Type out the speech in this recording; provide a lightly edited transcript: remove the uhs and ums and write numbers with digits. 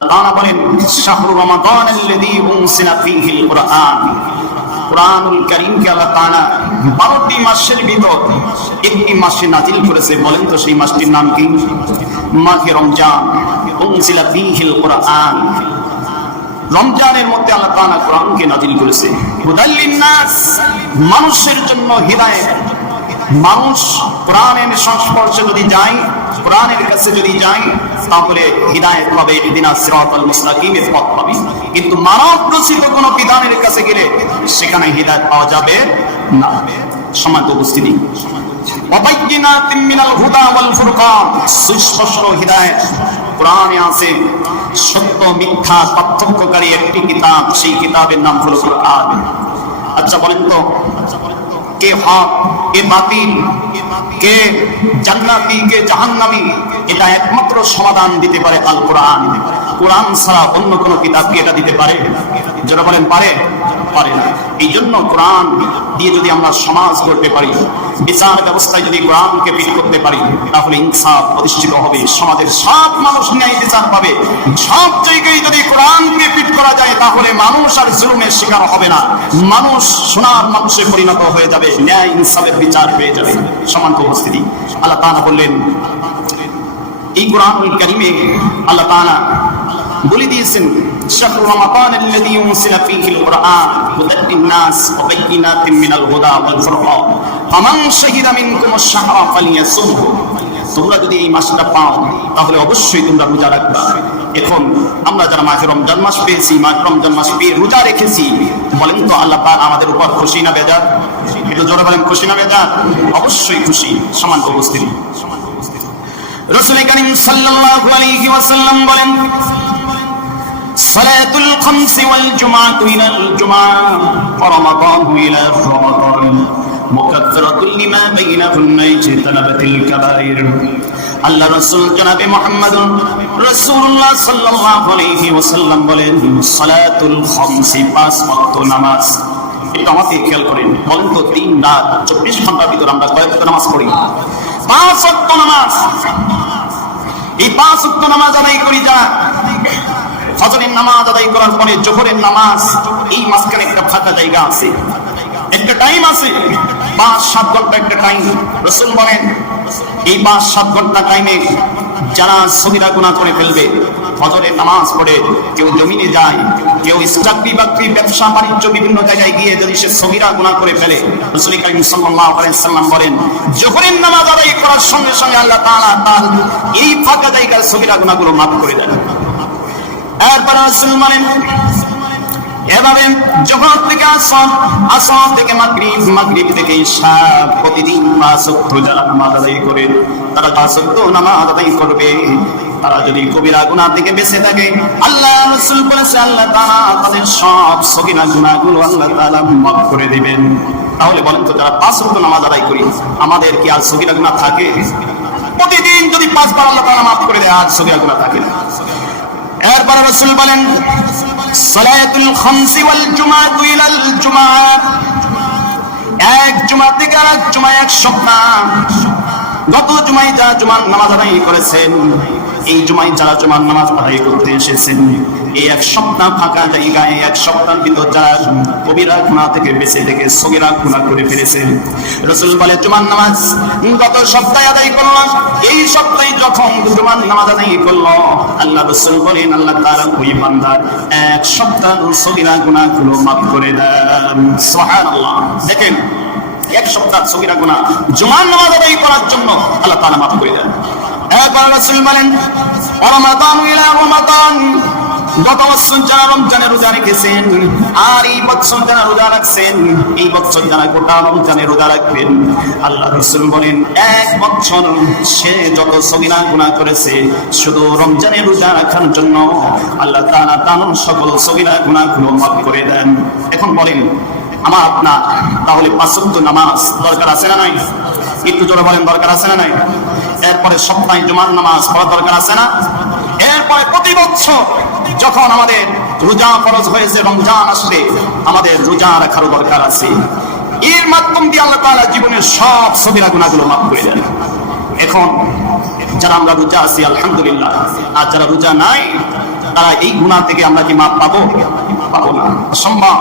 তাআলা বলেন শাহরু রমাদান আল্লাযী উনসিলা ফীহিল কুরআন। কুরআনুল কারীমকে আল্লাহ তাআলা 12টি মাসের ভিতর একটি মাসে নাযিল করেছে। বলেন তো সেই মাসটির নাম কি? মাহে রমজান। উনসিলা ফীহিল কুরআন। রমজানের মধ্যে আল্লাহ তাআলা কুরআনকে নাযিল করেছে। হুদাল লিন-নাস, মানুষের জন্য হিদায়াত। মানুষ কোরআনের সংস্পর্শে যদি যায়, কোরআনের কাছে যদি যায়, তাহলে হিদায়াত পাবে, ইহদিনাস সিরাতাল মুস্তাকিমের পথ পাবে। কিন্তু মানব রচিত কোন বিধানের কাছে গেলে সেখানে হিদায়াত পাওয়া যাবে না। সম্মানিত উপস্থিতি, ওয়াবাইয়িনাতিন মিনাল হুদা ওয়াল ফুরকান, সুস্পষ্ট হিদায়াত কোরআনে আছে। সত্য মিথ্যা পার্থক্যকারী একটি কিতাব, সেই কিতাবের নাম হলো কোরআন। আচ্ছা বলেন তো, কে হক কে বাতিল, কে জান্নাতি কে জাহান্নামী, এটা একমাত্র সমাধান দিতে পারে আল কোরআন। কোরআন ছাড়া অন্য কোন কিতাব কি এটা দিতে পারে? যারা বলেন পারে, পারে না। এই জন্য কোরআন দিয়ে যদি আমরা সমাজ গড়তে পারি, বিচার ব্যবস্থায় যদি কোরআনকে ফিট করতে পারি, তাহলে ইনসাফ প্রতিষ্ঠিত হবে, সমাজের সব মানুষ ন্যায় বিচার পাবে। সব জায়গায় যদি কোরআনকে ফিট করা যায়, তাহলে মানুষ আর জুলুমের শিকার হবে না, মানুষ সোনার মানুষে পরিণত হয়ে যাবে, ন্যায় ইনসাফের বিচার পেয়ে যাবে। সমান্ত উপস্থিতি, আল্লাহ তাআলা বললেন এই কোরআনুল কারীমে আল্লাহ তাআলা বলে দিয়েছেন শাহরু রমাদান আল্লাযী উনসিলা ফীহিল কুরআন হুদাল লিন-নাস ওয়া বায়্যিনাতিন মিনাল হুদা ওয়াল ফুরকান ফামান শাহিদা মিনকুমুশ শাহরা ফালইয়াসুমহু। তোমরা যদি এই মাসটা পাও, তাহলে অবশ্যই তোমরা রোজা রাখবা। এখন আমরা যারা মাহে রমজান মাস পেয়েছি, মাহে রমজান মাস পেয়ে রোজা রেখেছি, বলেন তো আল্লাহ পাক আমাদের উপর খুশি না বেজার? একটু জোরে বলেন, খুশি না বেজার? অবশ্যই খুশি। সমান উপস্থিতি, রাসূল কারীম সাল্লাল্লাহু আলাইহি ওয়াসাল্লাম বলেন সালাতুল খামস ওয়াল জুমআতু ইলাল জুমআ ওয়া রমাদানু ইলা রমাদান মুকাফফিরাতুল লিমা বাইনাহুন্না ইজতানাবাতিল কাবাইর। আল্লাহ রাসূল জনাবে মুহাম্মদুর রাসূলুল্লাহ সাল্লাল্লাহু আলাইহি ওয়াসাল্লাম বলেন সালাতুল খামস, 5 ওয়াক্ত নামাজ। এটা আমাকে খেয়াল করেন, বলেন তো 3 রাত 24 ঘন্টার ভিতর আমরা কয় ওয়াক্ত নামাজ পড়ি? 5 ওয়াক্ত নামাজ। এই 5 ওয়াক্ত নামাজ আদায় করি যা, ফজরের নামাজ আদায় করার পরে জোহরের নামাজ, এই মাঝখানে একটা ফাঁকা জায়গা আছে, একটা টাইম আছে, 5-7 ঘন্টা একটা টাইম। রাসূল বলেন এই 5-7 ঘন্টা টাইমে যারা সগীরা গুনাহ করে ফেলবে, ফজরের নামাজ পড়ে কেউ জমিনে যায়, কেউ চাকরি বাকরি ব্যবসা বাণিজ্য বিভিন্ন জায়গায় গিয়ে যদি সে সগীরা গুনাহ করে ফেলে, রাসূল কারীম সাল্লাল্লাহু আলাইহি ওয়াসাল্লাম বলেন জোহরের নামাজ আদায় করার সঙ্গে সঙ্গে আল্লাহ তাআলা তার এই ফাঁকা জায়গার সগীরা গুনাহগুলো মাফ করে দেন। এরপর রাসূল বলেন এভাবে জোহর থেকে আসর, আসর থেকে মাগরিব, মাগরিব থেকে ইশা, প্রতিদিন 5 ওয়াক্ত যারা নামাজ আদায় করে, তারা 5 ওয়াক্ত নামাজ আদায় করবে, তারা যদি কবিরা গুনাহ থেকে বেঁচে থাকে, আল্লাহ রাসূল বলেছে আল্লাহ তাআলা তাদের সব সগীরা গুনাহগুলো আল্লাহ তাআলা মাফ করে দিবেন। তাহলে বলেন তো, যারা 5 ওয়াক্ত নামাজ আদায় করি, আমাদের কি আর সগীরা গুনাহ থাকে? প্রতিদিন যদি 5 বার আল্লাহ তাআলা মাফ করে দেয়, আর সগীরা গুনাহ থাকে না। এরপর রাসূল বলেন সালাতুল খামস ওয়াল জুমআতু ইলাল জুমআ, এক জুমা থেকে আরেক জুমা 1 সপ্তাহ। গত জুমায় যারা জুমার নামাজ আদায় করেছেন, এই জুমায় যারা জুমার নামাজ আদায় করতে এসেছেন, এই 1 সপ্তাহ ফাঁকা জায়গায় 1 সপ্তাহের ভিতর যারা কবিরা গুনাহ থেকে বেঁচে থেকে সগীরা গুনাহ করে ফেলেছেন, রাসূল বলে জুমার নামাজ গত সপ্তাহে আদায় করলাম, এই সপ্তাহে যখন জুমার নামাজ আদায় করলো, আল্লাহ রাসূল বলেন আল্লাহ তাআলা ওই বান্দার 1 সপ্তাহের সগীরা গুনাহগুলো মাফ করে দেন। সুবহানাল্লাহ। দেখেন 1 সপ্তাহ সগীরা গুনাহ জুমার নামাজ আদায় করার জন্য আল্লাহ তাআলা মাফ করে দেন। এরপর রাসূল বলেন রমাদান ইলা রমাদান, গত বছর যারা রমজানের রোজা রেখেছেন, আর এই বছর যারা রোজা রাখছেন, এই বছর যারা গোটা রমজানের রোজা রাখবেন, আল্লাহ রাসূল বলেন 1 বছর সে যত সগীরা গুনাহ করেছে, শুধু রমজানের রোজা রাখার জন্য আল্লাহ তাআলা তার সকল সগীরা গুনাহগুলো মাফ করে দেন। এখন বলেন আমার আপনার তাহলে 5 ওয়াক্ত নামাজ দরকার আছে না নাই? একটু জোরে বলেন, দরকার আছে না নাই? এরপরে সপ্তাহে জুমার নামাজ পড়া দরকার আছে না? এরপরে প্রতি বছর যখন আমাদের রোজা ফরজ হয়েছে, রমজান আসলে আমাদের রোজা রাখারও দরকার আছে। এর মাধ্যম দিয়ে আল্লাহ তাআলা জীবনের সব সগীরা গুনাহগুলো মাফ করে দেন। এখন যারা আমরা রোজা আছি আলহামদুলিল্লাহ, আর যারা রোজা নাই দ্বারা এই গুনাহ থেকে আমরা কি মাপ পাবো? পাবো না। সম্ভব।